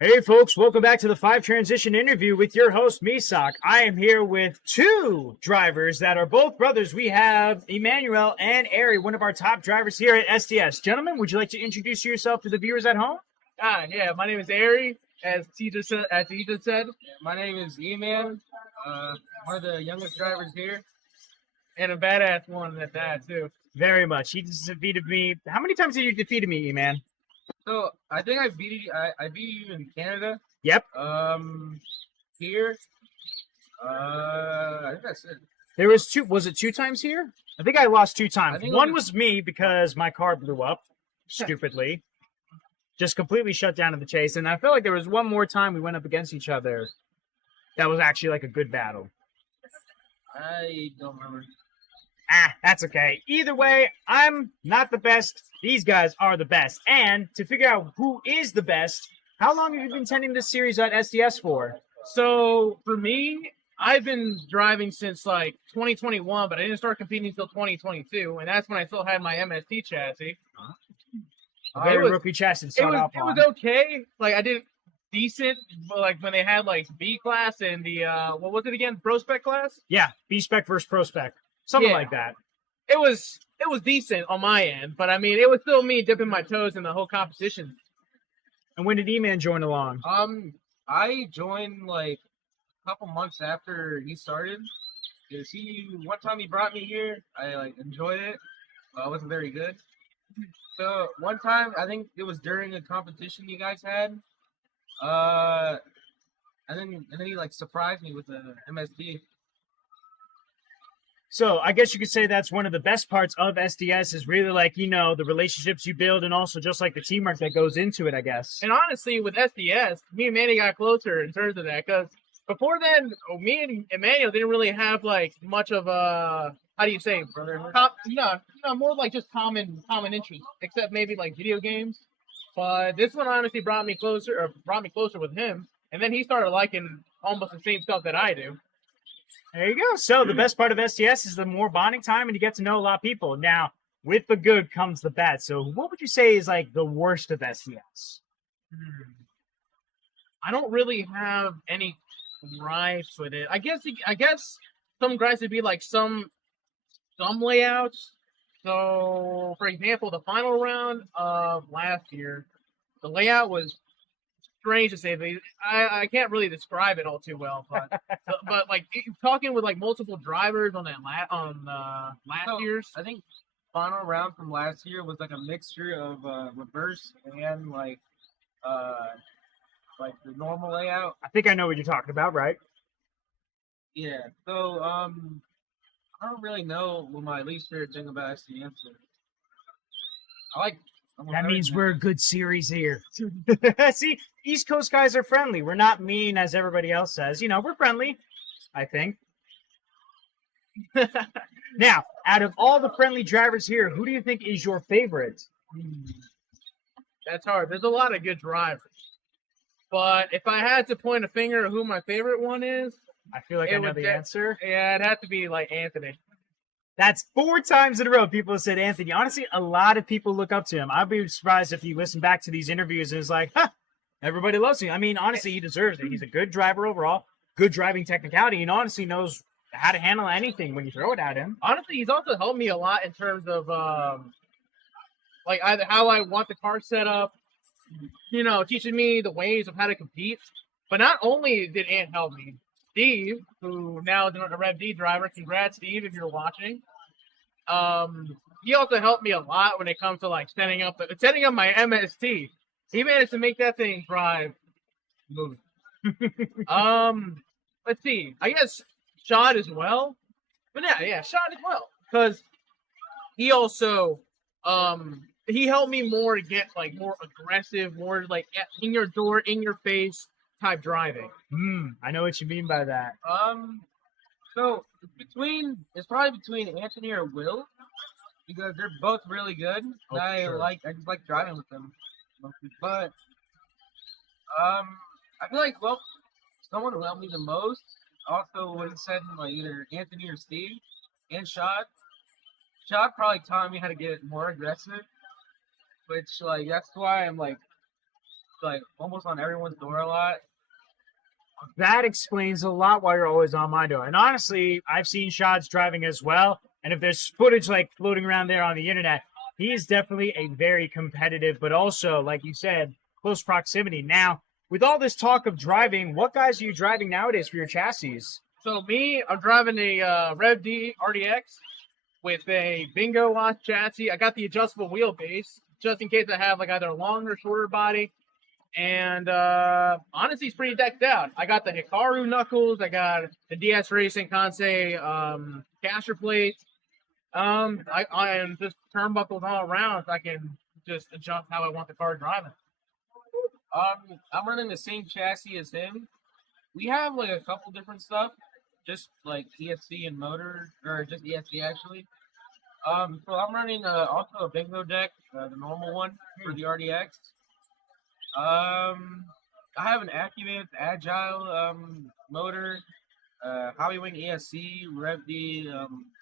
Hey folks, welcome back to the 5 Transition interview with your host Misak. I am here with two drivers that are both brothers. We have Emmanuel and Ari, one of our top drivers here at SDS. Gentlemen, would you like to introduce yourself to the viewers at home? Yeah, my name is Ari, as Ethan said. My name is E-Man, one of the youngest drivers here, and a badass one at that, too. Very much. He just defeated me. How many times have you defeated me, E-Man? So, I think I beat you in Canada. Yep. Here, I think that's it. There was two. Was it 2 times here? I think I lost 2 times. One was me because my car blew up, stupidly. Just completely shut down in the chase. And I feel like there was one more time we went up against each other that was actually like a good battle. I don't remember. That's okay. Either way, I'm not the best. These guys are the best. And to figure out who is the best, how long have you been attending this series at SDS for? So, for me, I've been driving since like 2021, but I didn't start competing until 2022, and that's when I still had my MST chassis. Very rookie chassis to start off on. It was okay. Like, I did decent, but like when they had like B class and the what was it again? Prospect class? Yeah, B spec versus prospect. Something like that. It was decent on my end, but I mean it was still me dipping my toes in the whole competition. And when did E-Man join along? I joined like a couple months after he started. Cause one time he brought me here, I like enjoyed it. It wasn't very good. So one time, I think it was during a competition you guys had, and then he like surprised me with the MSD. So I guess you could say that's one of the best parts of SDS is really like, the relationships you build and also just like the teamwork that goes into it, I guess. And honestly, with SDS, me and Manny got closer in terms of that because before then, me and Emmanuel didn't really have like much of a, how do you say, brother? More like just common interests, except maybe like video games. But this one honestly brought me closer with him, and then he started liking almost the same stuff that I do. There you go. So the best part of SDS is the more bonding time and you get to know a lot of people. Now, with the good comes the bad. So what would you say is like the worst of SDS? I don't really have any gripes with it. I guess some gripes would be like some layouts. So, for example, the final round of last year, the layout was strange to say the least. I can't really describe it all too well, but like talking with like multiple drivers on that last year's. I think final round from last year was like a mixture of reverse and like the normal layout. I think I know what you're talking about, right? Yeah. So I don't really know what my least favorite thing about SDS is. That means we're a good series here. See, East Coast guys are friendly. We're not mean as everybody else says. We're friendly, I think. Now, out of all the friendly drivers here, who do you think is your favorite? That's hard. There's a lot of good drivers. But if I had to point a finger at who my favorite one is, I feel like I know the answer. Yeah, it'd have to be like Anthony. That's 4 times in a row people have said Anthony. Honestly, a lot of people look up to him. I'd be surprised if you listen back to these interviews and it's like, everybody loves him. I mean, honestly, he deserves it. He's a good driver overall, good driving technicality, and honestly knows how to handle anything when you throw it at him. Honestly, he's also helped me a lot in terms of like either how I want the car set up, teaching me the ways of how to compete. But not only did Ant help me, Steve, who now is a Rev D driver, congrats, Steve, if you're watching. He also helped me a lot when it comes to like setting up my MST. He managed to make that thing drive smooth. Let's see. I guess Shad as well. But yeah, Shad as well. Because he also he helped me more to get like more aggressive, more like in your door, in your face type driving. I know what you mean by that. So it's probably between Anthony or Will because they're both really good. Oh, I sure. just like driving with them. But I feel like someone who helped me the most also was said like either Anthony or Steve and Shad. Shad probably taught me how to get more aggressive, which like that's why I'm like like almost on everyone's door a lot. That explains a lot why you're always on my door. And honestly, I've seen shots driving as well. And if there's footage like floating around there on the internet, he is definitely a very competitive, but also, like you said, close proximity. Now, with all this talk of driving, what guys are you driving nowadays for your chassis? So me, I'm driving a Rev D RDX with a Bingo Watch chassis. I got the adjustable wheelbase just in case I have like either a longer or shorter body. And honestly, it's pretty decked out. I got the Hikaru knuckles. I got the DS Racing Kansei caster plate. I am just turnbuckles all around, so I can just adjust how I want the car driving. I'm running the same chassis as him. We have like a couple different stuff, just like ESC and motor, or just ESC actually. So I'm running also a bingo deck, the normal one for the RDX. I have an Acuvant Agile motor, Hobby Wing ESC, Rev D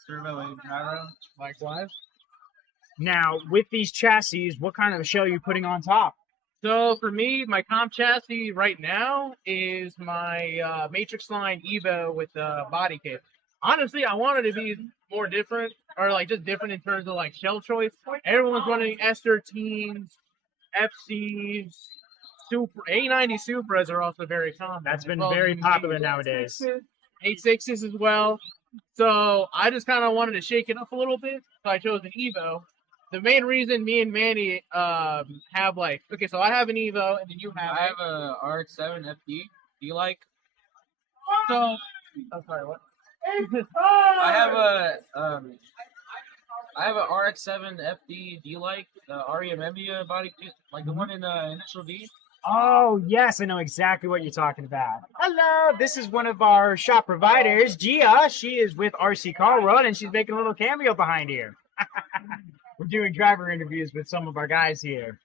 servo and gyro. Likewise. Now, with these chassis, what kind of shell are you putting on top? So for me, my comp chassis right now is my Matrix Line Evo with the body kit. Honestly, I wanted to be more different, or like just different in terms of like shell choice. Everyone's running S13s, FCs, Super A90 Supras are also very common. That's been very popular nowadays. 86s as well. So I just kind of wanted to shake it up a little bit, so I chose an Evo. The main reason me and Manny have like, okay, so I have an Evo, and then you have. I have a RX-7 FD. Do you like? So, I'm sorry, what? I have a RX-7 FD. Do you like the REM Embia body kit, like the one in Initial D? Oh, yes, I know exactly what you're talking about. Hello, this is one of our shop providers, Gia. She is with RC Car World, and she's making a little cameo behind here. We're doing driver interviews with some of our guys here.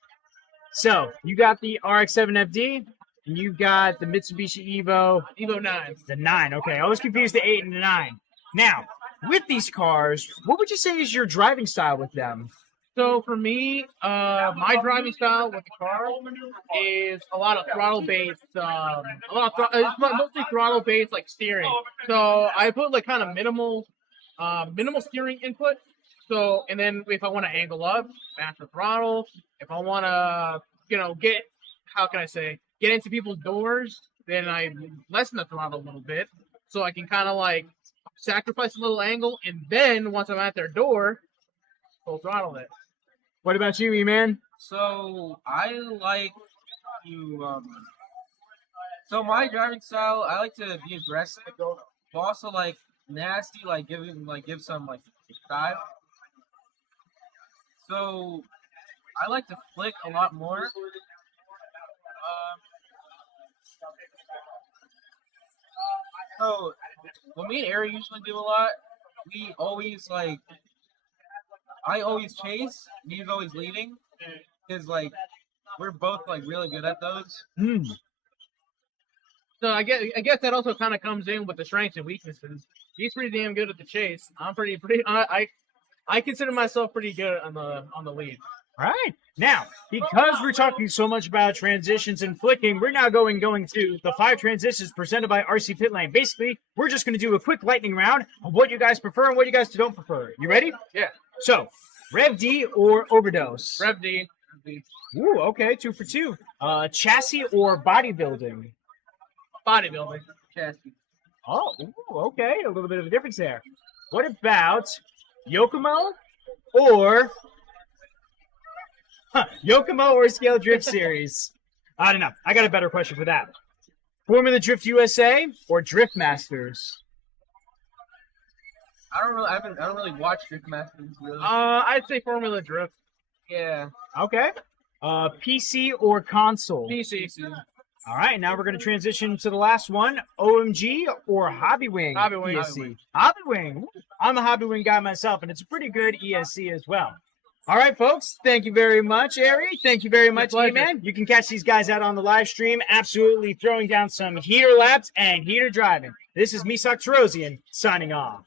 So, you got the RX-7 FD, and you got the Mitsubishi Evo. Evo 9. The 9, okay. I always confuse the 8 and the 9. Now, with these cars, what would you say is your driving style with them? So for me, my driving style with the car is a lot of throttle based, it's mostly throttle based like steering. So I put like kind of minimal steering input. So and then if I want to angle up, match the throttle. If I want to, get get into people's doors, then I lessen the throttle a little bit, so I can kind of like sacrifice a little angle, and then once I'm at their door, full throttle it. What about you, E-Man? So I like to. So my driving style, I like to be aggressive, but also like nasty, like give some like style. So I like to flick a lot more. So what me and Ari usually do a lot, we always like. I always chase. He's always leading, because like we're both like really good at those. So I guess that also kind of comes in with the strengths and weaknesses. He's pretty damn good at the chase. I'm pretty. I consider myself pretty good on the lead. All right. Now, because we're talking so much about transitions and flicking, we're now going to the 5 transitions presented by RC Pit Lane. Basically, we're just going to do a quick lightning round of what you guys prefer and what you guys don't prefer. You ready? Yeah. So, Rev D or Overdose? Rev D. Ooh, okay, 2 for 2. Chassis or bodybuilding? Bodybuilding. Chassis. Oh, ooh, okay, a little bit of a difference there. What about Yokomo or Yokomo or Scale Drift Series? I don't know. I got a better question for that. Formula Drift USA or Drift Masters? I don't really watch Drift Masters really. I'd say Formula Drift. Yeah. Okay. PC or console? PC. All right, now we're going to transition to the last one. OMG or Hobby Wing? Hobby Wing. ESC. Hobby Wing. I'm a Hobby Wing guy myself, and it's a pretty good ESC as well. All right, folks. Thank you very much, Ari. Thank you very much, E-Man. You can catch these guys out on the live stream, absolutely throwing down some heater laps and heater driving. This is Misak Tarosian signing off.